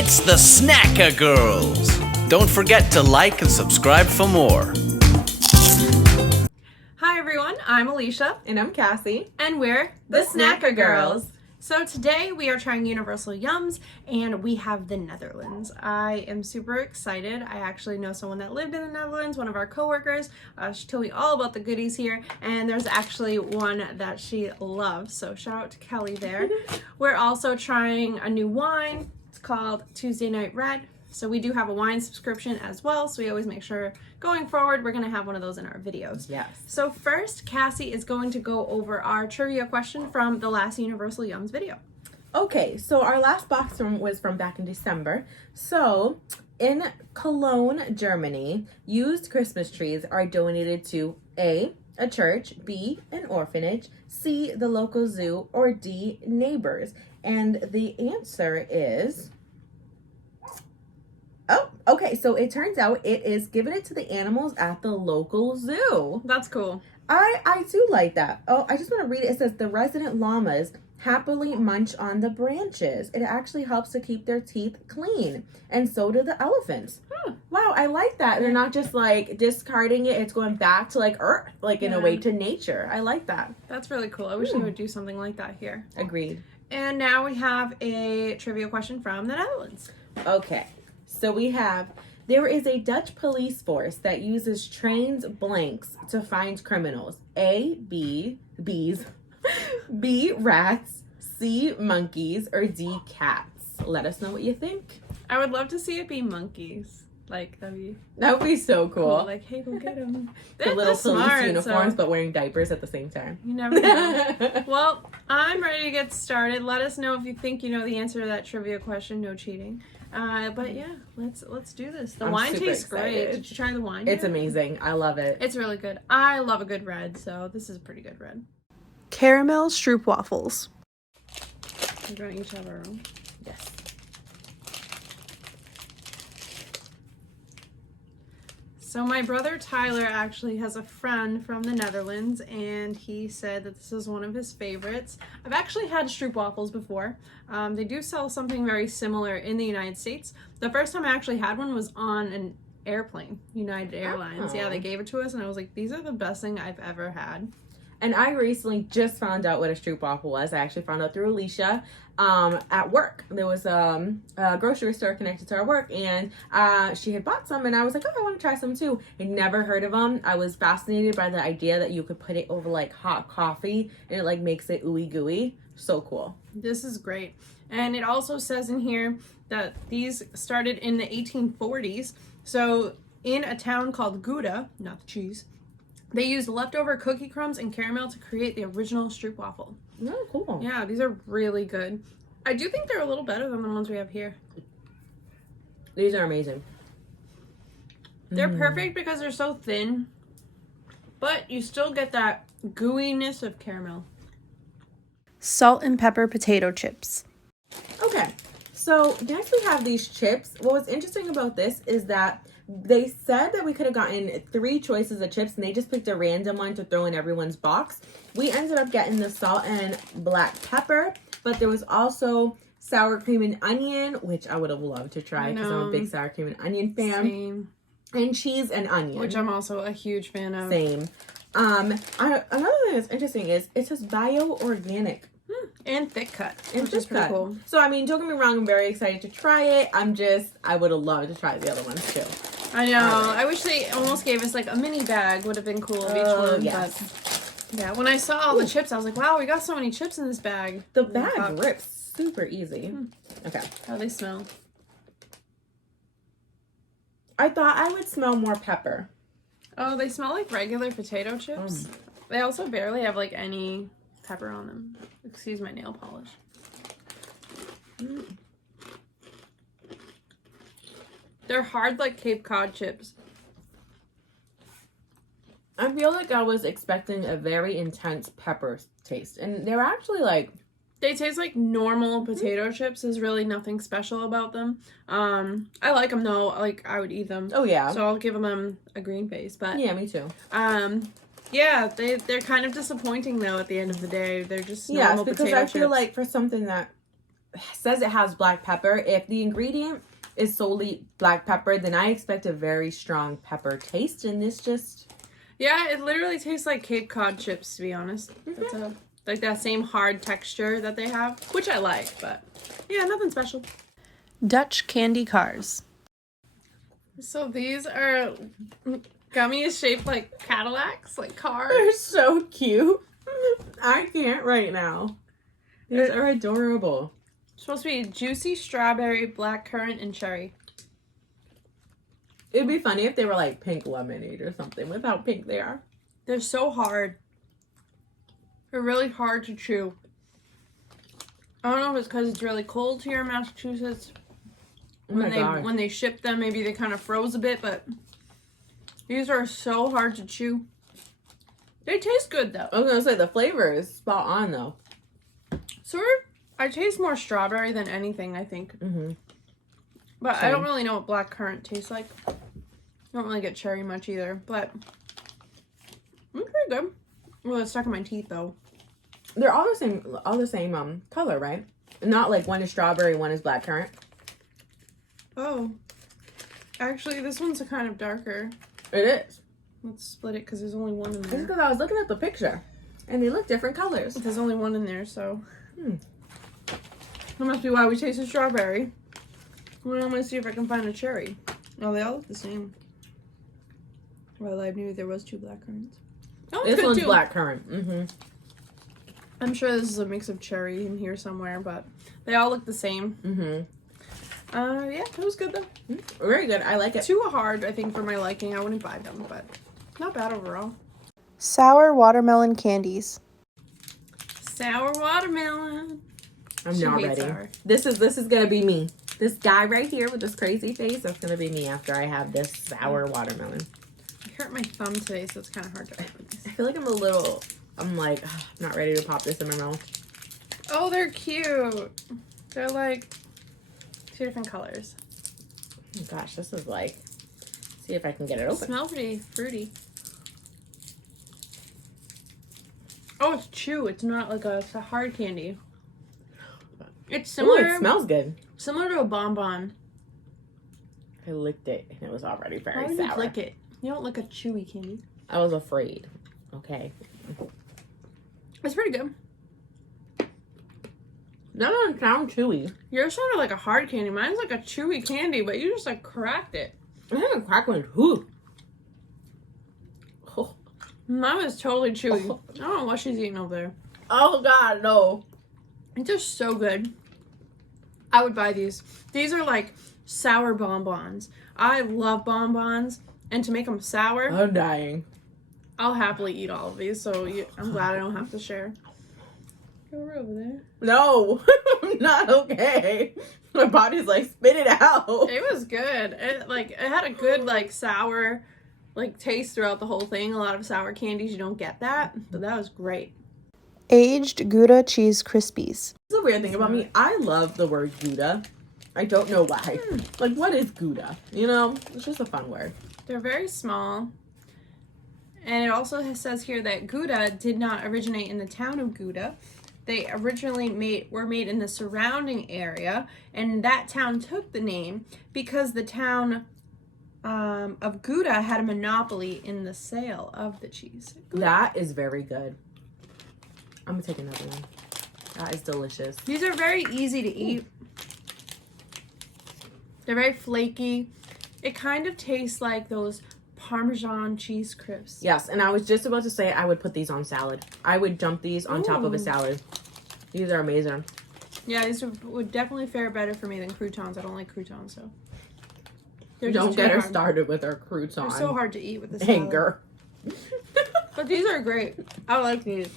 It's the Snackah Girls. Don't forget to like and subscribe for more. Hi everyone, I'm Alicia. And I'm Cassie. And we're the Snackah Girls. So today we are trying Universal Yums and we have the Netherlands. I am super excited. I actually know someone that lived in the Netherlands, one of our coworkers. She told me all about the goodies here, and there's actually one that she loves. So shout out to Kelly there. We're also trying a new wine. It's called Tuesday Night Red. So we do have a wine subscription as well, so we always make sure going forward we're going to have one of those in our videos. Yes. So first, Cassie is going to go over our trivia question from the last Universal Yums video. Okay, so our last box was from back in December. So, in Cologne, Germany, used Christmas trees are donated to A, a church, B, an orphanage, C, the local zoo, or D, neighbors. And the answer is... Oh, okay. So it turns out it is giving it to the animals at the local zoo. That's cool. I do like that. Oh, I just want to read it. It says the resident llamas happily munch on the branches. It actually helps to keep their teeth clean. And so do the elephants. Wow, I like that. They're not just like discarding it. It's going back to like earth, like in a way to nature. I like that. That's really cool. I wish they would do something like that here. Agreed. And now we have a trivia question from the Netherlands. Okay. So we have, there is a Dutch police force that uses trains blanks to find criminals. A, bees, B, rats, C, monkeys, or D, cats. Let us know what you think. I would love to see it be monkeys. Like, that would be so cool. Like, hey, go get them. The little police uniforms, but wearing diapers at the same time. You never know. Well, I'm ready to get started. Let us know if you think you know the answer to that trivia question. No cheating. But yeah, let's do this. The wine tastes great. Did you try the wine? It's amazing. I love it. It's really good. I love a good red, so this is a pretty good red. Caramel Stroopwafels. We're going to each have our own. Yes. So my brother Tyler actually has a friend from the Netherlands, and he said that this is one of his favorites. I've actually had Stroopwafels before. They do sell something very similar in the United States. The first time I actually had one was on an airplane, United Airlines. Yeah, they gave it to us, and I was like, these are the best thing I've ever had. And I recently just found out what a Stroopwafel was. I actually found out through Alicia at work. There was a grocery store connected to our work, and she had bought some, and I was like, oh, I want to try some too. I never heard of them. I was fascinated by the idea that you could put it over like hot coffee, and it like makes it ooey gooey. So cool. This is great. And it also says in here that these started in the 1840s. So in a town called Gouda, not the cheese, they used leftover cookie crumbs and caramel to create the original Stroopwafel. Oh, cool. Yeah, these are really good. I do think they're a little better than the ones we have here. These are amazing. They're perfect because they're so thin, but you still get that gooiness of caramel. Salt and pepper potato chips. Okay, so next we have these chips. What was interesting about this is that they said that we could have gotten 3 choices of chips, and they just picked a random one to throw in everyone's box. We ended up getting the salt and black pepper, but there was also sour cream and onion, which I would have loved to try because I'm a big sour cream and onion fan. Same. And cheese and onion, which I'm also a huge fan of. Same. Another thing that's interesting is it says bio-organic. And thick cut, which is pretty cool. So, I mean, don't get me wrong, I'm very excited to try it. I would have loved to try the other ones too. I know. I wish they almost gave us like a mini bag. Would have been cool of each one. Yes. But yeah, when I saw all the chips, I was like, wow, we got so many chips in this bag. The bag rips super easy. Okay. How they smell. I thought I would smell more pepper. Oh, they smell like regular potato chips. They also barely have like any pepper on them. Excuse my nail polish. They're hard like Cape Cod chips. I feel like I was expecting a very intense pepper taste, and they're actually like... They taste like normal potato chips. There's really nothing special about them. I like them though. Like, I would eat them. Oh, yeah. So I'll give them a green face. But yeah, me too. Yeah, they're kind of disappointing though at the end of the day. They're just normal potato chips. Because I feel like for something that says it has black pepper. If the ingredient is solely black pepper, then I expect a very strong pepper taste, and this just... Yeah, it literally tastes like Cape Cod chips, to be honest. That's like that same hard texture that they have, which I like, but yeah, nothing special. Dutch candy cars. So these are gummies shaped like Cadillacs, like cars. They're so cute. I can't right now. These are adorable. It's supposed to be juicy strawberry, blackcurrant, and cherry. It'd be funny if they were like pink lemonade or something with how pink they are. They're so hard. They're really hard to chew. I don't know if it's because it's really cold here in Massachusetts. When they ship them, maybe they kind of froze a bit, but these are so hard to chew. They taste good though. I was gonna say the flavor is spot on though. Sort of. I taste more strawberry than anything, I think. But Same. I don't really know what blackcurrant tastes like. I don't really get cherry much either, but it's pretty good. Well, it's stuck in my teeth though. They're all the same color, right? Not like one is strawberry, one is blackcurrant. Oh, actually, this one's a kind of darker. It is. Let's split it because there's only one in It's there. because I was looking at the picture, and they look different colors. There's only one in there, so that must be why we tasted strawberry. Well, I'm gonna see if I can find a cherry. Oh, they all look the same. Well, I knew there was two blackcurrants. Oh, This one's blackcurrant. I'm sure this is a mix of cherry in here somewhere, but they all look the same. Yeah, it was good though. Very good. I like it. Too hard, I think, for my liking. I wouldn't buy them, but not bad overall. Sour watermelon candies. Sour watermelon. I'm She not hates ready. sour. This is gonna be me. This guy right here with this crazy face, that's gonna be me after I have this sour watermelon. I hurt my thumb today, so it's kind of hard to open this. I feel like I'm like, I'm not ready to pop this in my mouth. Oh, they're cute. They're like 2 different colors. Oh gosh, this is like, see if I can get it open. Smell pretty fruity. Oh, it's chew. It's not like it's a hard candy. It's Oh, similar. it smells good. Similar to a bonbon. I licked it and it was already Why very would sour. you lick it? You don't lick a chewy candy. I was afraid. Okay. It's pretty good. That doesn't sound chewy. Yours sounded like a hard candy. Mine's like a chewy candy, but you just like cracked it. I had a crack one. Whew. Oh. Mine was totally chewy. I don't know what she's eating over there. Oh god, no. They're so good. I would buy these. These are like sour bonbons. I love bonbons, and to make them sour, I'm dying. I'll happily eat all of these. So I'm glad I don't have to share. Go over there. No, I'm not okay. My body's like, spit it out. It was good. It had a good like sour like taste throughout the whole thing. A lot of sour candies you don't get that, but that was great. Aged Gouda cheese Crispies. This is a weird thing about me. I love the word Gouda. I don't know why. Like, what is Gouda? You know, it's just a fun word. They're very small. And it also says here that Gouda did not originate in the town of Gouda. They originally were made in the surrounding area, and that town took the name because the town of Gouda had a monopoly in the sale of the cheese. That is very good. I'm gonna take another one. That is delicious. These are very easy to eat. They're very flaky. It kind of tastes like those Parmesan cheese crisps. Yes, and I was just about to say I would put these on salad. I would dump these on top of a salad. These are amazing. Yeah, these would definitely fare better for me than croutons. I don't like croutons, so. Don't get her hard. started with her crouton. They're so hard to eat with the salad. Anger. But these are great. I like these.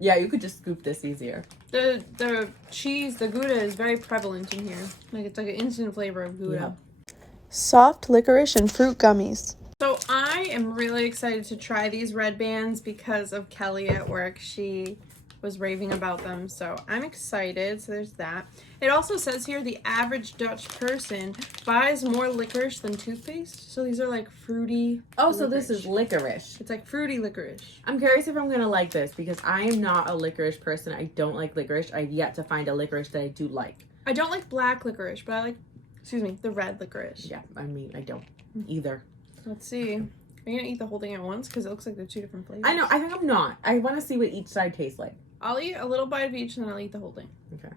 Yeah, you could just scoop this easier. The cheese, the Gouda is very prevalent in here. Like it's like an instant flavor of Gouda. Yeah. Soft licorice and fruit gummies. So I am really excited to try these red bands because of Kelly at work. She was raving about them, so I'm excited. So there's that. It also says here the average Dutch person buys more licorice than toothpaste. So these are like fruity. Oh, licorice. so this is licorice. It's like fruity licorice. I'm curious if I'm gonna like this because I am not a licorice person. I don't like licorice. I've yet to find a licorice that I do like. I don't like black licorice, but I like, excuse me, the red licorice. Yeah, I mean, I don't either. Let's see. Are you gonna eat the whole thing at once? Because it looks like they're two different flavors. I know. I think I'm not. I want to see what each side tastes like. I'll eat a little bite of each and then I'll eat the whole thing. Okay.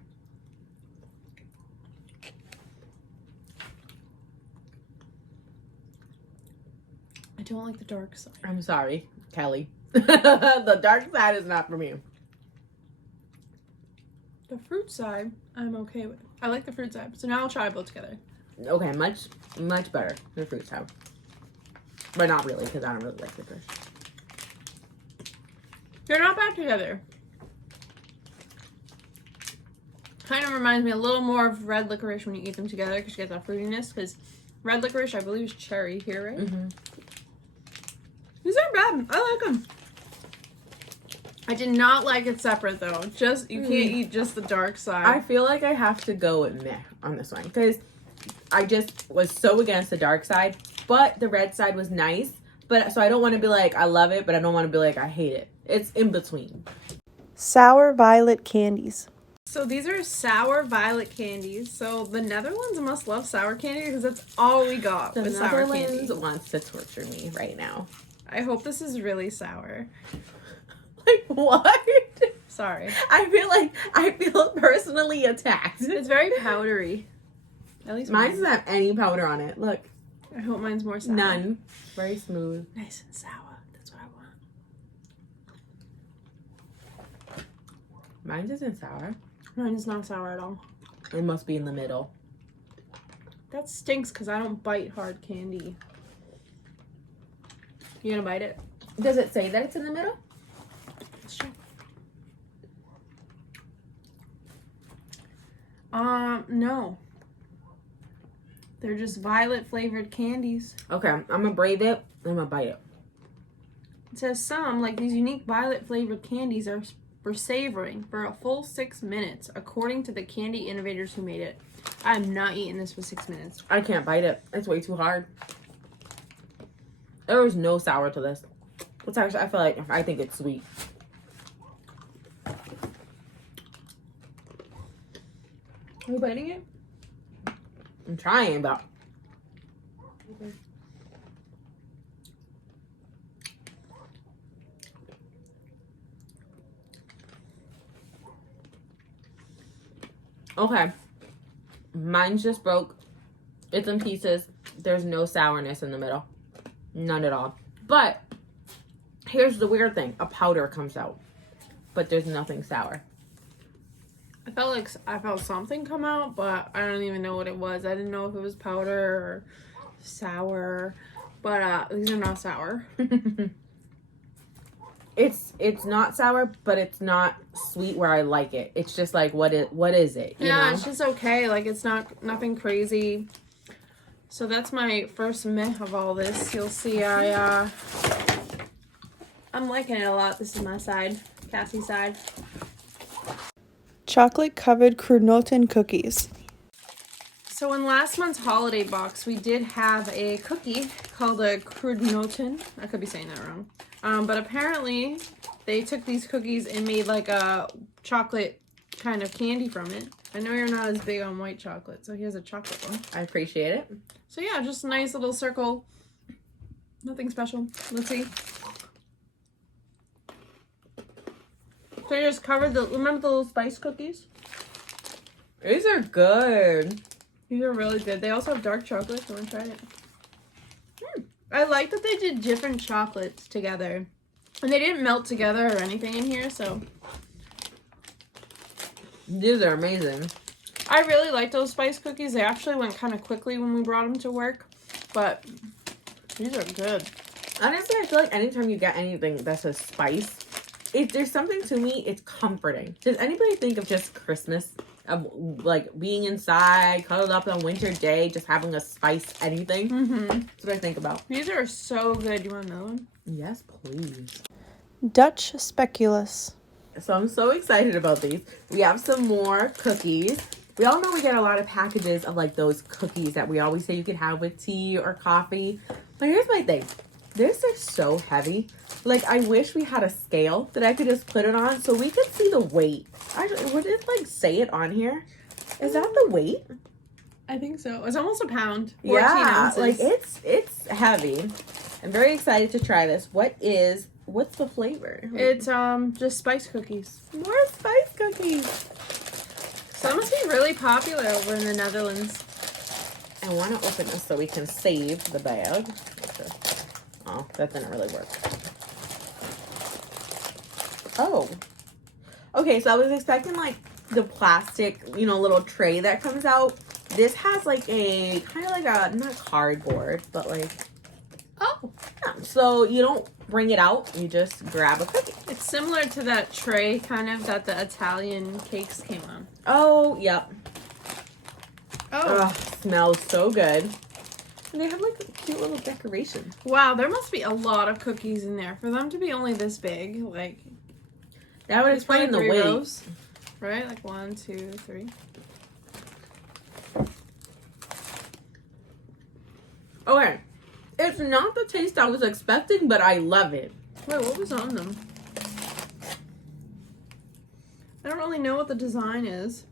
I don't like the dark side. I'm sorry, Kelly. The dark side is not for me. The fruit side, I'm okay with. I like the fruit side. So now I'll try both together. Okay, much better than fruit side. But not really, because I don't really like licorice. They're not bad together. Kind of reminds me a little more of red licorice when you eat them together because you get that fruitiness. Because red licorice, I believe, is cherry here, right? Mm-hmm. These aren't bad. I like them. I did not like it separate though. Just you can't eat just the dark side. I feel like I have to go with meh on this one because I just was so against the dark side, but the red side was nice. But so I don't want to be like I love it, but I don't want to be like I hate it. It's in between. Sour violet candies. So these are sour violet candies. So the Netherlands must love sour candy because that's all we got The with sour candy. Netherlands wants to torture me right now. I hope this is really sour. Like what? Sorry. I feel personally attacked. It's very powdery. At least Mine doesn't have any powder on it. Look. I hope mine's more sour. None. Very smooth. Nice and sour. That's what I want. Mine isn't sour. Mine is not sour at all. It must be in the middle. That stinks because I don't bite hard candy. You gonna bite it? Does it say that it's in the middle? Let's check. No. They're just violet flavored candies. Okay, I'm gonna braid it. I'm gonna bite it. It says some, like these unique violet flavored candies, are for savoring for a full 6 minutes, according to the candy innovators who made it. I'm not eating this for 6 minutes. I can't bite it. It's way too hard. There is no sour to this. It's actually, I think it's sweet. Are you biting it? I'm trying, but Okay. okay. Mine's just broke. It's in pieces. There's no sourness in the middle. None at all. But here's the weird thing. A powder comes out. But there's nothing sour. I felt like I felt something come out, but I don't even know what it was. I didn't know if it was powder or sour, but these are not sour. It's not sour, but it's not sweet where I like it. It's just like what is it? You know? It's just okay. Like it's nothing crazy. So that's my first meh of all this. You'll see I'm liking it a lot. This is my side, Cassie's side. Chocolate covered Kruidnoten cookies. So in last month's holiday box, we did have a cookie called a Kruidnoten. I could be saying that wrong. But apparently they took these cookies and made like a chocolate kind of candy from it. I know you're not as big on white chocolate, so here's a chocolate one. I appreciate it. So yeah, just a nice little circle. Nothing special. Let's see. So you just covered remember the little spice cookies? These are good. These are really good. They also have dark chocolate, so I want to try it. I like that they did different chocolates together. And they didn't melt together or anything in here, so. These are amazing. I really like those spice cookies. They actually went kind of quickly when we brought them to work. But these are good. Honestly, I feel like anytime you get anything that says spice, if there's something to me, it's comforting. Does anybody think of just Christmas? Of like being inside, cuddled up on a winter day, just having a spice anything? Mm-hmm. That's what I think about. These are so good. You want another one? Yes, please. Dutch Speculaas. So I'm so excited about these. We have some more cookies. We all know we get a lot of packages of like those cookies that we always say you can have with tea or coffee. But here's my thing. This is so heavy. Like, I wish we had a scale that I could just put it on so we could see the weight. Actually, would it like say it on here? Is that the weight? I think so. It's almost a pound. 14 Yeah, ounces. like it's heavy. I'm very excited to try this. What's the flavor? It's just spice cookies. More spice cookies. So that must be really popular over in the Netherlands. I want to open this so we can save the bag. Oh, that didn't really work. Oh. Okay, so I was expecting like the plastic, little tray that comes out. This has like a kind of like a, not cardboard, but like, Oh. yeah. So you don't bring it out, you just grab a cookie. It's similar to that tray kind of that the Italian cakes came on. Oh, yep. Oh. Ugh, smells so good. And they have like a cute little decoration. Wow, there must be a lot of cookies in there. For them to be only this big, like... That would explain the three weight. rows, right? Like 1, 2, 3. Okay. It's not the taste I was expecting, but I love it. Wait, what was on them? I don't really know what the design is.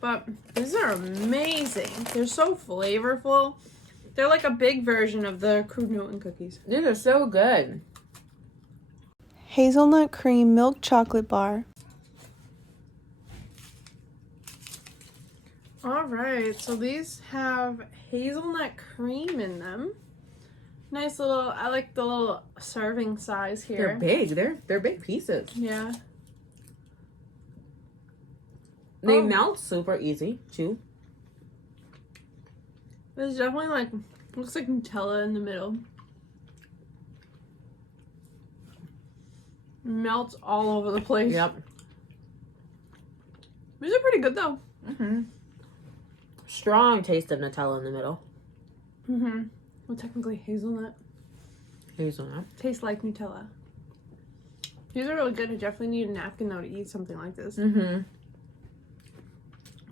But these are amazing. They're so flavorful. They're like a big version of the Kruidnoten cookies. These are so good. Hazelnut cream milk chocolate bar. All right, so these have hazelnut cream in them. Nice little, I like the little serving size here. They're big. They're big pieces. Yeah. They Oh. melt super easy too. There's definitely like, looks like Nutella in the middle. Melts all over the place. Yep. These are pretty good though. Mm-hmm. Strong taste of Nutella in the middle. Mm-hmm. Well, technically hazelnut. Hazelnut. Tastes like Nutella. These are really good. I definitely need a napkin though to eat something like this. Mm-hmm.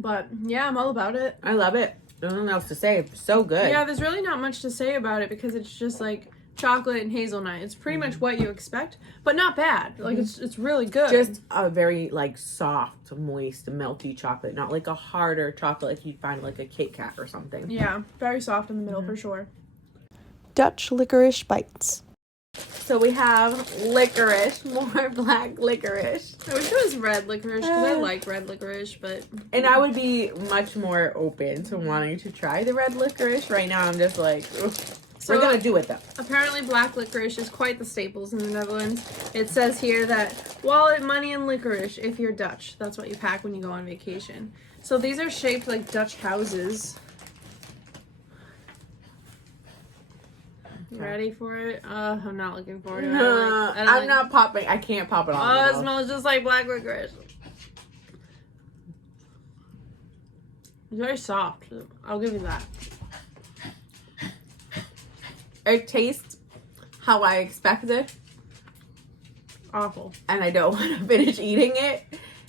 But yeah, I'm all about it. I love it. Nothing else to say. So good. Yeah, there's really not much to say about it because it's just like chocolate and hazelnut. It's pretty much what you expect, but not bad. Like it's really good. Just a very like soft, moist, melty chocolate, not like a harder chocolate like you'd find like a Kit Kat or something. Yeah, very soft in the middle for sure. Dutch licorice bites. So we have licorice, more black licorice. I wish it was red licorice because I like red licorice, but And I would be much more open to wanting to try the red licorice. Right now I'm just like, ugh. So, We're gonna do it though. apparently black licorice is quite the staples in the Netherlands. It says here that wallet, money, and licorice if you're Dutch. That's what you pack when you go on vacation. So these are shaped like Dutch houses. You ready for it? I'm not looking forward to it. I'm not popping. I can't pop it on. Oh, it smells just like black licorice. It's very soft. I'll give you that. It tastes how I expected, Awful. and I don't want to finish eating it.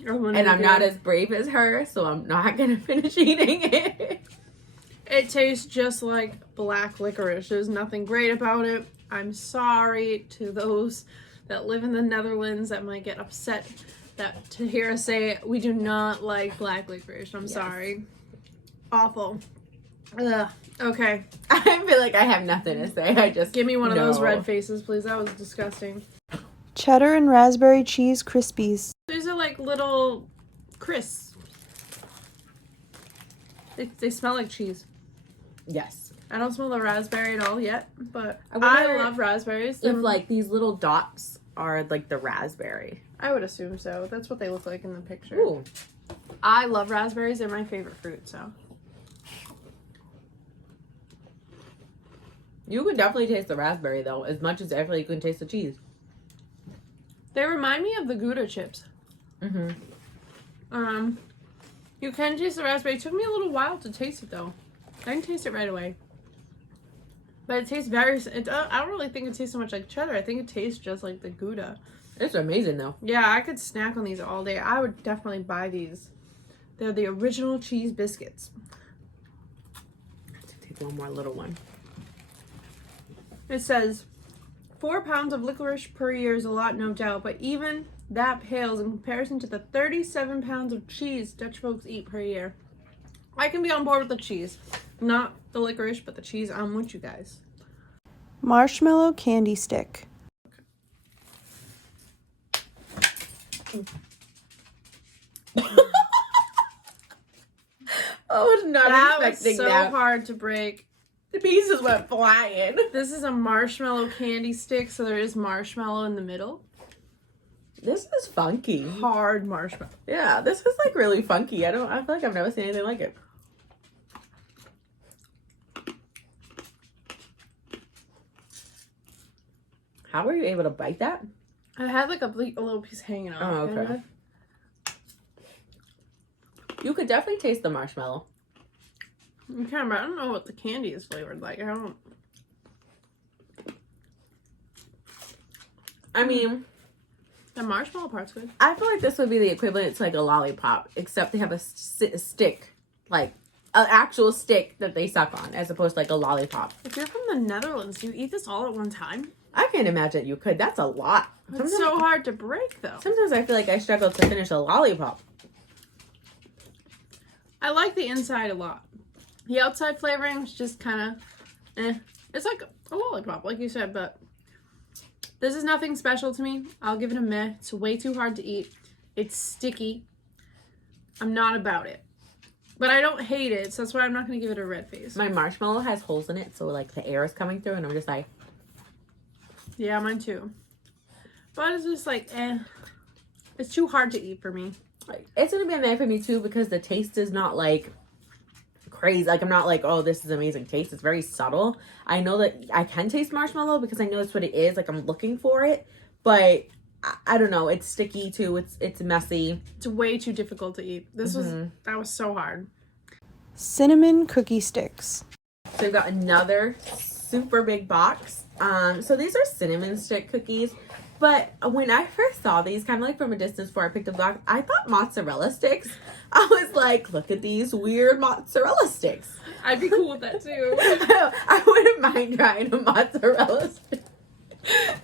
And I'm not as brave as her, so I'm not gonna finish eating it. It tastes just like black licorice. There's nothing great about it. I'm sorry to those that live in the Netherlands that might get upset that to hear us say we do not like black licorice. I'm sorry. Awful. Ugh. Okay. I feel like I have nothing to say. I just Give me one of those No. red faces, please. That was disgusting. Cheddar and raspberry cheese Crispies. These are like little crisps. They smell like cheese. Yes. I don't smell the raspberry at all yet, but I I wonder love raspberries. If like these little dots are like the raspberry. I would assume so. That's what they look like in the picture. Ooh. I love raspberries. They're my favorite fruit, so. You can definitely taste the raspberry though, as much as actually you can taste the cheese. They remind me of the Gouda chips. Mm-hmm. You can taste the raspberry. It took me a little while to taste it though. I didn't taste it right away. But it tastes very, I don't really think it tastes so much like cheddar. I think it tastes just like the Gouda. It's amazing though. Yeah, I could snack on these all day. I would definitely buy these. They're the original cheese biscuits. Take one more little one. It says 4 pounds of licorice per year is a lot, no doubt, but even that pales in comparison to the 37 pounds of cheese Dutch folks eat per year. I can be on board with the cheese. Not the licorice, but the cheese. I'm with you guys. Marshmallow candy stick. I was not That was expecting so that. hard to break. The pieces went flying. This is a marshmallow candy stick, so there is marshmallow in the middle. This is funky. Hard marshmallow. Yeah, this is like really funky. I feel like I've never seen anything like it. How were you able to bite that? I had like a little piece hanging off. Oh, okay. You could definitely taste the marshmallow. You can, but I don't know what the candy is flavored like. I mean, the marshmallow part's good. I feel like this would be the equivalent to like a lollipop, except they have a stick, like an actual stick that they suck on, as opposed to like a lollipop. If you're from the Netherlands, do you eat this all at one time? I can't imagine you could. That's a lot. It's so hard to break, though. Sometimes I feel like I struggle to finish a lollipop. I like the inside a lot. The outside flavoring is just kind of, It's like a lollipop, like you said, but this is nothing special to me. I'll give it a meh. It's way too hard to eat. It's sticky. I'm not about it. But I don't hate it, so that's why I'm not going to give it a red face. My marshmallow has holes in it, so like the air is coming through, and I'm just like... Yeah, mine too. But it's just like, It's too hard to eat for me. It's going to be a meh for me too, because the taste is not like crazy. Like, I'm not like, oh, this is amazing taste. It's very subtle. I know that I can taste marshmallow because I know that's what it is. Like, I'm looking for it. But I don't know. It's sticky too. It's messy. It's way too difficult to eat. That was so hard. Cinnamon cookie sticks. So we've got another super big box. So these are cinnamon stick cookies. But when I first saw these, kind of like from a distance before I picked up the box, I thought mozzarella sticks. I was like, look at these weird mozzarella sticks. I'd be cool with that too. I wouldn't mind trying a mozzarella stick.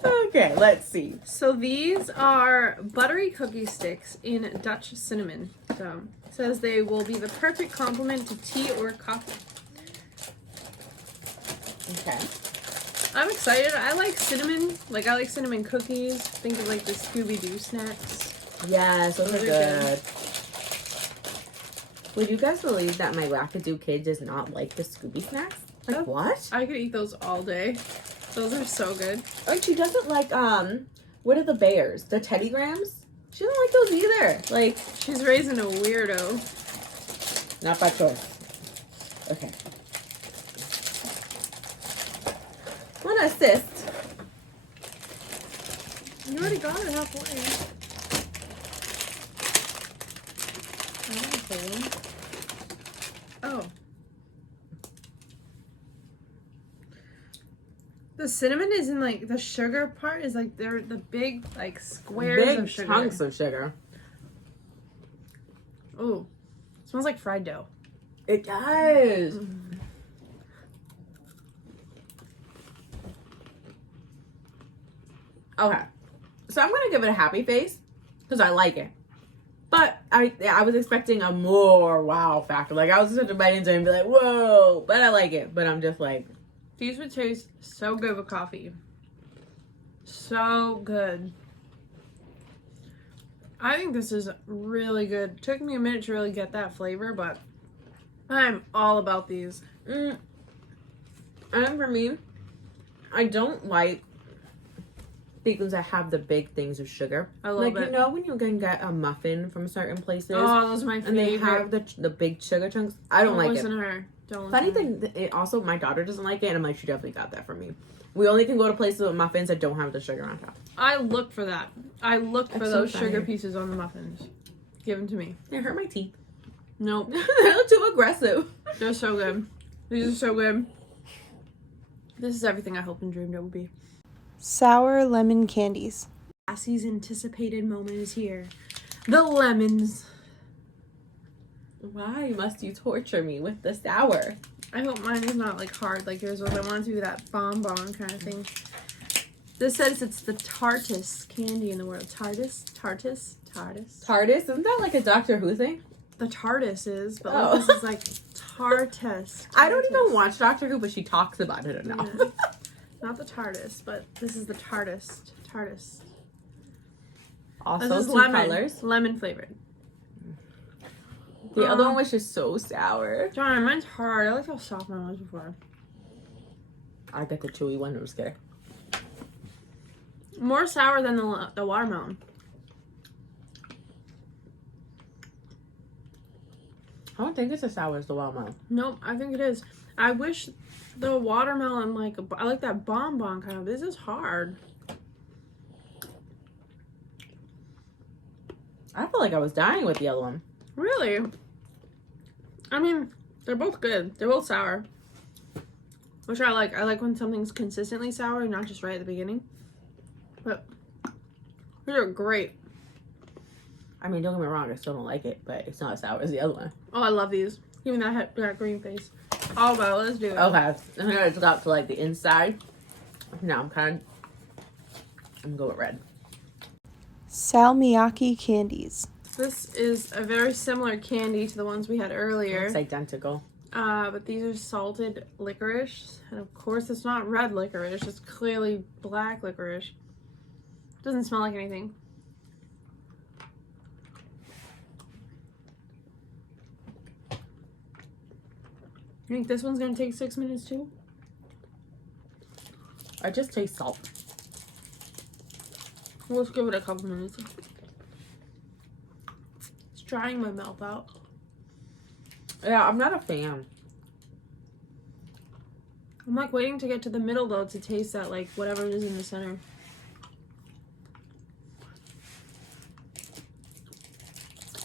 Okay, let's see. So these are buttery cookie sticks in Dutch cinnamon. So it says they will be the perfect complement to tea or coffee. Okay. I'm excited. I like cinnamon. Like, I like cinnamon cookies. Think of like the Scooby-Doo snacks. Yes, those are Those are good. Would you guys believe that my wackadoo kid does not like the Scooby snacks? Like, Oh. what? I could eat those all day. Those are so good. Like, she doesn't like, what are the bears? The Teddy Grahams? She doesn't like those either. Like, She's raising a weirdo. not by choice. Okay. Want to assist? You already got it halfway. Oh. The cinnamon is in like the sugar part is like they're the big like squares Big of sugar. chunks of sugar. Ooh. Smells like fried dough. It does. Okay. So I'm going to give it a happy face because I like it. But I was expecting a more wow factor. Like, I was just going to bite into it and be like, whoa. But I like it. But I'm just like... These would taste so good with coffee. So good. I think this is really good. Took me a minute to really get that flavor, but I'm all about these. And for me, I don't like things that have the big things of sugar. I love like, it. you know when you can get a muffin from certain places? Oh, those are my and favorite. they have the big sugar chunks. I don't like it. Listen to her. Don't Funny listen to her. thing, it also, my daughter doesn't like it, and I'm like, she definitely got that from me. We only can go to places with muffins that don't have the sugar on top. I look for that. I look for That's those so sugar funny. pieces on the muffins. Give them to me. They hurt my teeth. Nope. They're too aggressive. They're so good. These are so good. This is everything I hoped and dreamed it would be. Sour lemon candies. Cassie's anticipated moment is here. The lemons. Why must you torture me with the sour? I hope mine is not like hard like yours was. I want it to be that bonbon kind of thing. This says it's the tartest candy in the world. Tartest? TARDIS? Isn't that like a Doctor Who thing? The TARDIS is, but Oh. like, this is like tartest. I don't even watch Doctor Who, but she talks about it enough. Yeah. Not the TARDIS, but this is the TARDIS. Also, This is two lemon. colors. Lemon flavored. The other one was just so sour. Darn, mine's hard. I like how soft mine was before. I got the chewy one. I'm just kidding. More sour than the watermelon. I don't think it's as sour as the watermelon. Nope, I think it is. I wish the watermelon, like, I like that bonbon kind of. This is hard. I feel like I was dying with the other one. Really? I mean, they're both good. They're both sour. Which I like. I like when something's consistently sour and not just right at the beginning. But these are great. I mean, don't get me wrong, I still don't like it, but it's not as sour as the other one. Oh, I love these. Give me that green face. Oh, well, let's do it. Okay, I think I just got to like the inside. Now I'm gonna go with red. Salmiakki Candies. This is a very similar candy to the ones we had earlier. It's identical. But these are salted licorice. And of course, it's not red licorice. It's clearly black licorice. Doesn't smell like anything. You think this one's gonna take 6 minutes too? I just taste salt. We'll just give it a couple minutes. It's drying my mouth out. Yeah, I'm not a fan. I'm like waiting to get to the middle though to taste that, like whatever it is in the center.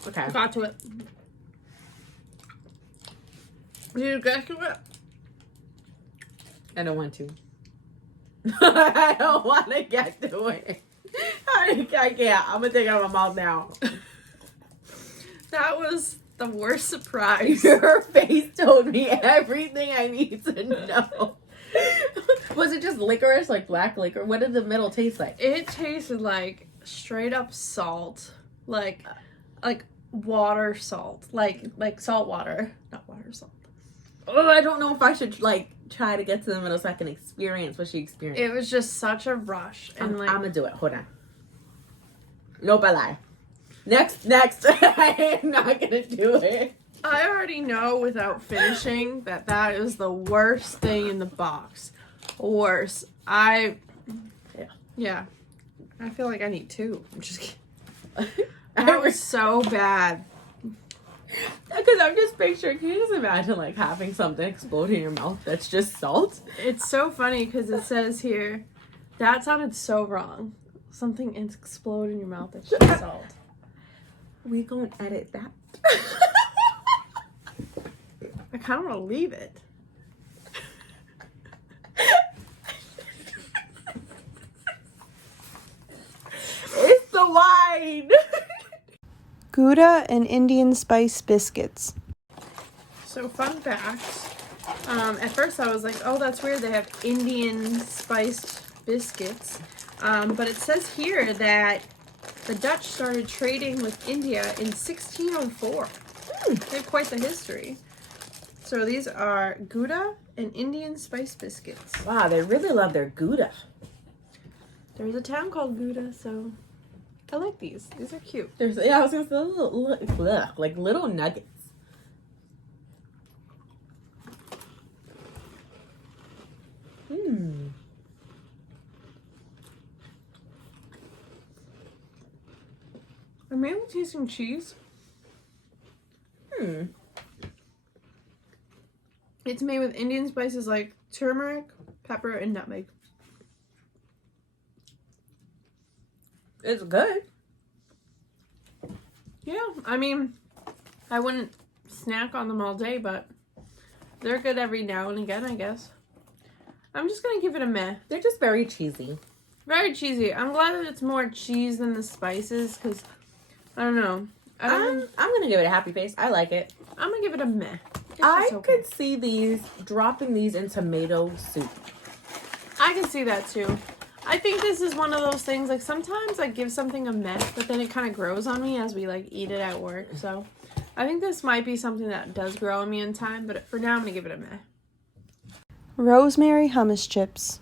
Okay. I got to it. Did you get to it? I don't want to. I don't want to get to it. I can't. I'm gonna take it out of my mouth now. That was the worst surprise. Your face told me everything I need to know. Was it just licorice, like black licorice? What did the middle taste like? It tasted like straight up salt, like water salt, like salt water, not water salt. Oh, I don't know if I should like try to get to the middle so I can experience what she experienced. It was just such a rush, and I'm gonna do it. Hold on. Nope, I lie. Next. I am not gonna do it. I already know without finishing that is the worst thing in the box. Worse. Yeah. I feel like I need two. I'm just kidding. That was so bad. Because I'm just picturing, can you just imagine like having something explode in your mouth that's just salt? It's so funny because it says here, that sounded so wrong. Something explode in your mouth that's just salt. We gonna edit that. I kind of want to leave it. It's the wine. Gouda and Indian spice biscuits. So fun facts. At first I was like, oh, that's weird. They have Indian spiced biscuits. But it says here that the Dutch started trading with India in 1604. They have quite the history. So these are Gouda and Indian spice biscuits. Wow, they really love their Gouda. There's a town called Gouda, so I like these. These are cute. I was gonna say like little nuggets. I'm mainly tasting cheese. It's made with Indian spices like turmeric, pepper, and nutmeg. It's good. Yeah, I mean, I wouldn't snack on them all day, but they're good every now and again, I guess. I'm just gonna give it a meh. They're just very cheesy. Very cheesy. I'm glad that it's more cheese than the spices because I don't know. I'm gonna give it a happy face. I like it. I'm gonna give it a meh. I could see these dropping these in tomato soup. I can see that too. I think this is one of those things, like sometimes I give something a meh, but then it kind of grows on me as we like eat it at work. So I think this might be something that does grow on me in time, but for now I'm gonna give it a meh. Rosemary hummus chips.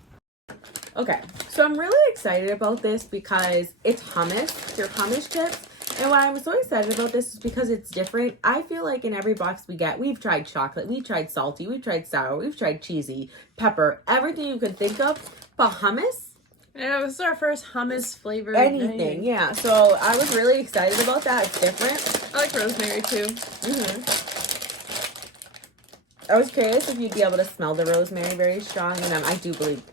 Okay, so I'm really excited about this because it's hummus. They're hummus chips. And why I'm so excited about this is because it's different. I feel like in every box we get, we've tried chocolate, we've tried salty, we've tried sour, we've tried cheesy, pepper, everything you could think of. But hummus? Yeah, this is our first hummus flavored Anything, yeah. So I was really excited about that. It's different. I like rosemary too. I was curious if you'd be able to smell the rosemary very strong, and I do believe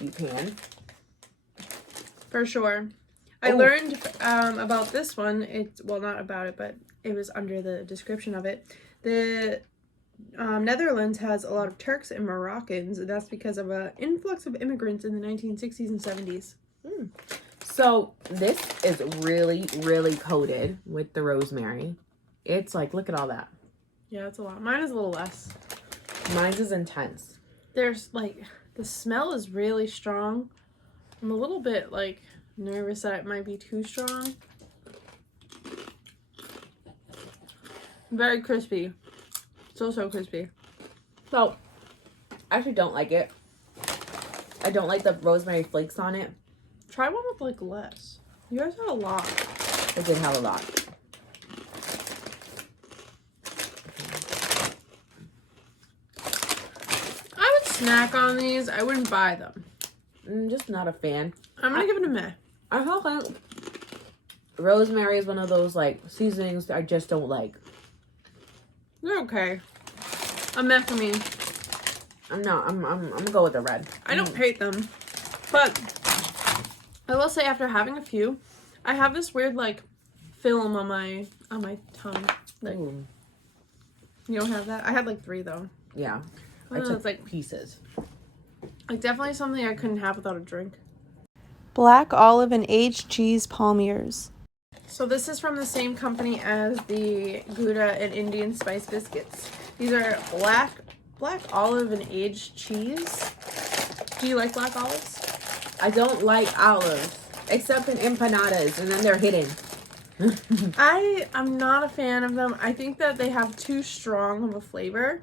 you can. For sure. I learned about this one. Well, not about it, but it was under the description of it. The Netherlands has a lot of Turks and Moroccans, and that's because of an influx of immigrants in the 1960s and 70s. So this is really, really coated with the rosemary. It's like, look at all that. Yeah, it's a lot. Mine is a little less. Mine's is intense. There's like, the smell is really strong. I'm a little bit like nervous that it might be too strong. Very crispy. So crispy. So, I actually don't like it. I don't like the rosemary flakes on it. Try one with like less. You guys had a lot. I did have a lot. I would snack on these. I wouldn't buy them. I'm just not a fan. I'm gonna give it a meh. I feel like rosemary is one of those like seasonings I just don't like. They're okay. A meh for me. I'm gonna go with the red. I don't hate them, but I will say after having a few, I have this weird like film on my tongue. Like, Ooh. you don't have that? I had like 3 though. Yeah. I It's took like pieces. like definitely something I couldn't have without a drink. Black olive and aged cheese Palmiers. So this is from the same company as the Gouda and Indian spice biscuits. These are black olive and aged cheese. Do you like black olives? I don't like olives except in empanadas, and then they're hidden. I'm not a fan of them. I think that they have too strong of a flavor.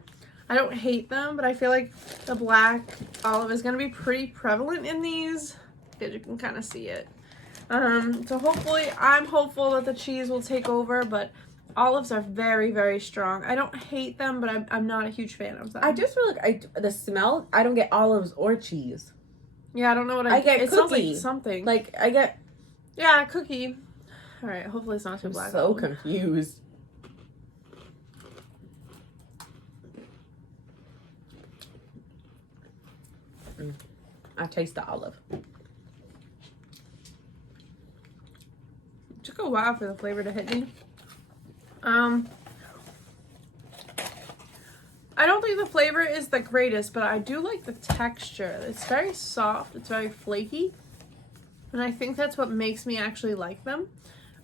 I don't hate them, but I feel like the black olive is going to be pretty prevalent in these because you can kind of see it. So hopefully, I'm hopeful that the cheese will take over, but olives are very, very strong. I don't hate them, but I'm not a huge fan of them. I just feel like the smell, I don't get olives or cheese. Yeah, I don't know what I get it smells like cookie. something. Like, I get... Yeah, cookie. All right, hopefully it's not too black. so confused. I taste the olive. It took a while for the flavor to hit me. I don't think the flavor is the greatest, but I do like the texture. It's very soft. It's very flaky. And I think that's what makes me actually like them.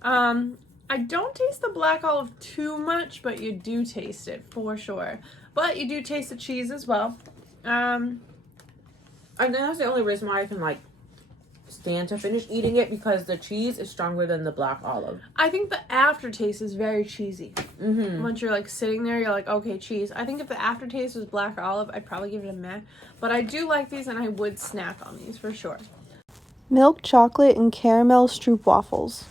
I don't taste the black olive too much, but you do taste it for sure. But you do taste the cheese as well. And that's the only reason why I can, like, stand to finish eating it, because the cheese is stronger than the black olive. I think the aftertaste is very cheesy. Mm-hmm. Once you're, like, sitting there, you're like, okay, cheese. I think if the aftertaste was black olive, I'd probably give it a meh. But I do like these, and I would snack on these for sure. Milk chocolate and caramel Stroopwafels.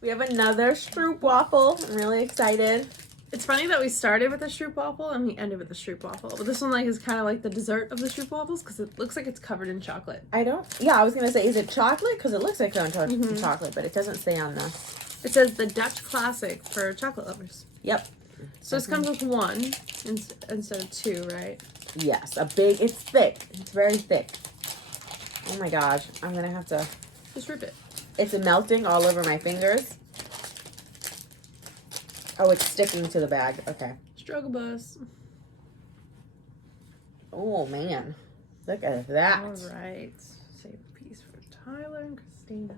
We have another Stroopwafel. I'm really excited. It's funny that we started with a Stroopwafel and we ended with a Stroopwafel. But this one like is kind of like the dessert of the Stroopwafels because it looks like it's covered in chocolate. I was going to say, is it chocolate? Because it looks like it's on chocolate, but it doesn't say on the... It says the Dutch classic for chocolate lovers. Yep. So this comes with 1 instead of 2, right? Yes, it's thick. It's very thick. Oh my gosh, I'm going to have to... Just rip it. It's melting all over my fingers. Oh, it's sticking to the bag. Okay. Struggle bus. Oh, man. Look at that. All right. Save a piece for the top. Tyler and Christina.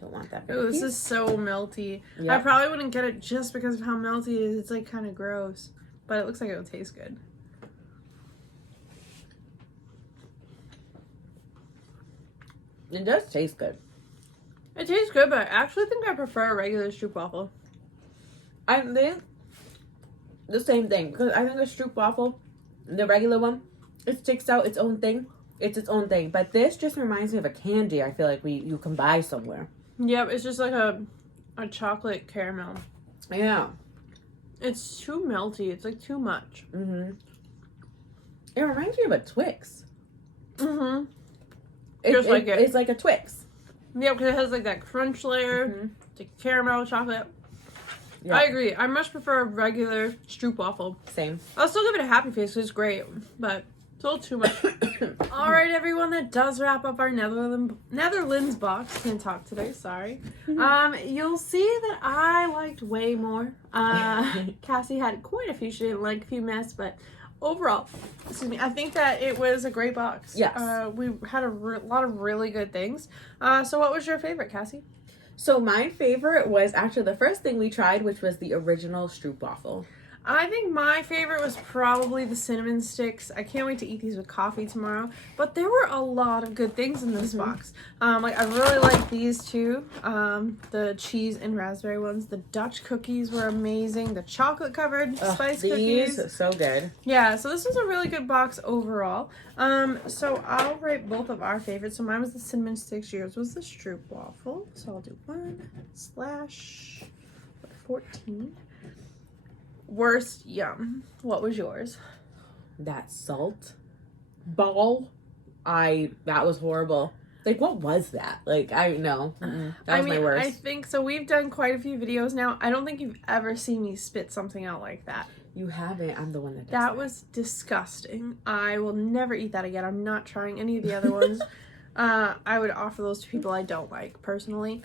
Don't want that. Oh, this is so melty. Yep. I probably wouldn't get it just because of how melty it is. It's like kind of gross, but it looks like it will taste good. It does taste good. It tastes good, but I actually think I prefer a regular Stroopwafel. I think the same thing, because I think the Stroopwafel, the regular one, it sticks out its own thing. It's its own thing. But this just reminds me of a candy I feel like you can buy somewhere. Yep, it's just like a chocolate caramel. Yeah. It's too melty. It's like too much. Mm-hmm. It reminds me of a Twix. Mm-hmm. It's like a Twix. Yeah, because it has like that crunch layer. Mm-hmm. It's like caramel chocolate. Yeah. I agree. I much prefer a regular Stroopwafel. Same. I'll still give it a happy face because it's great, but it's a little too much. All right, everyone, that does wrap up our Netherlands box. Can't talk today, sorry. You'll see that I liked way more. Cassie had quite a few she didn't like, a few mess, but overall, excuse me, I think that it was a great box. Yes. We had a lot of really good things. So what was your favorite, Cassie? So my favorite was actually the first thing we tried, which was the original Stroopwafel. I think my favorite was probably the cinnamon sticks. I can't wait to eat these with coffee tomorrow. But there were a lot of good things in this box. Like I really like these two, the cheese and raspberry ones. The Dutch cookies were amazing. The chocolate covered spice cookies. These so good. Yeah, so this was a really good box overall. So I'll rate both of our favorites. So mine was the cinnamon sticks. Yours was the Stroopwafel. So I'll do 1/14. Worst yum. What was yours? That salt ball, that was horrible. Like, what was that? Like, I know. That was my worst. I think so. We've done quite a few videos now. I don't think you've ever seen me spit something out like that. You haven't. I'm the one that does That was disgusting. I will never eat that again. I'm not trying any of the other ones. I would offer those to people I don't like, personally.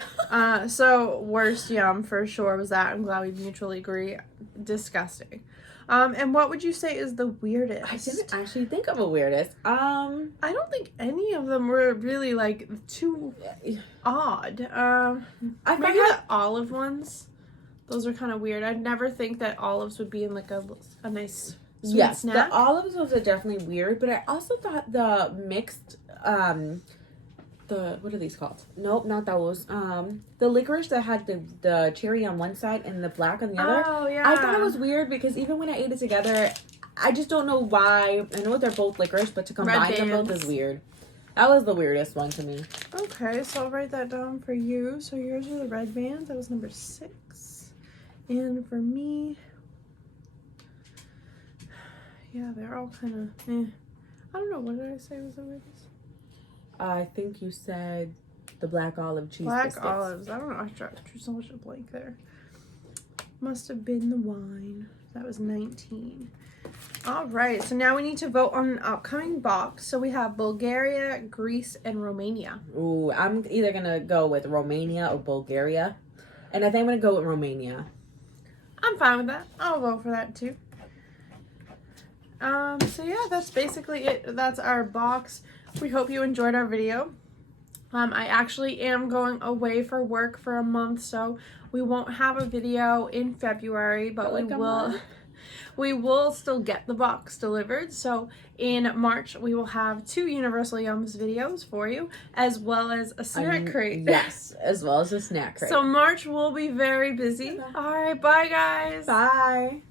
So worst yum for sure was that. I'm glad we mutually agree. Disgusting. And what would you say is the weirdest? I didn't actually think of a weirdest. I don't think any of them were really like too odd. Maybe the olive ones. Those are kind of weird. I'd never think that olives would be in like a nice sweet snack. The olives was definitely weird, but I also thought the mixed what are these called? Nope, not those. The licorice that had the cherry on one side and the black on the other. Oh, yeah. I thought it was weird because even when I ate it together, I just don't know why. I know they're both licorice, but to combine them both is weird. That was the weirdest one to me. Okay, so I'll write that down for you. So yours were the red bands. That was number 6. And for me, yeah, they're all kind of I don't know. What did I say was the weirdest? I think you said the black olive cheese biscuits. Olives. I don't know. I drew so much of blank there. Must have been the wine. That was 19. All right. So now we need to vote on an upcoming box. So we have Bulgaria, Greece, and Romania. Ooh, I'm either going to go with Romania or Bulgaria. And I think I'm going to go with Romania. I'm fine with that. I'll vote for that too. So yeah, that's basically it. That's our box. We hope you enjoyed our video. I actually am going away for work for a month, so we won't have a video in February, but we will still get the box delivered. So in March, we will have 2 Universal Yums videos for you, as well as a snack crate. Yes, as well as a snack crate. So March will be very busy. All right, bye guys. Bye.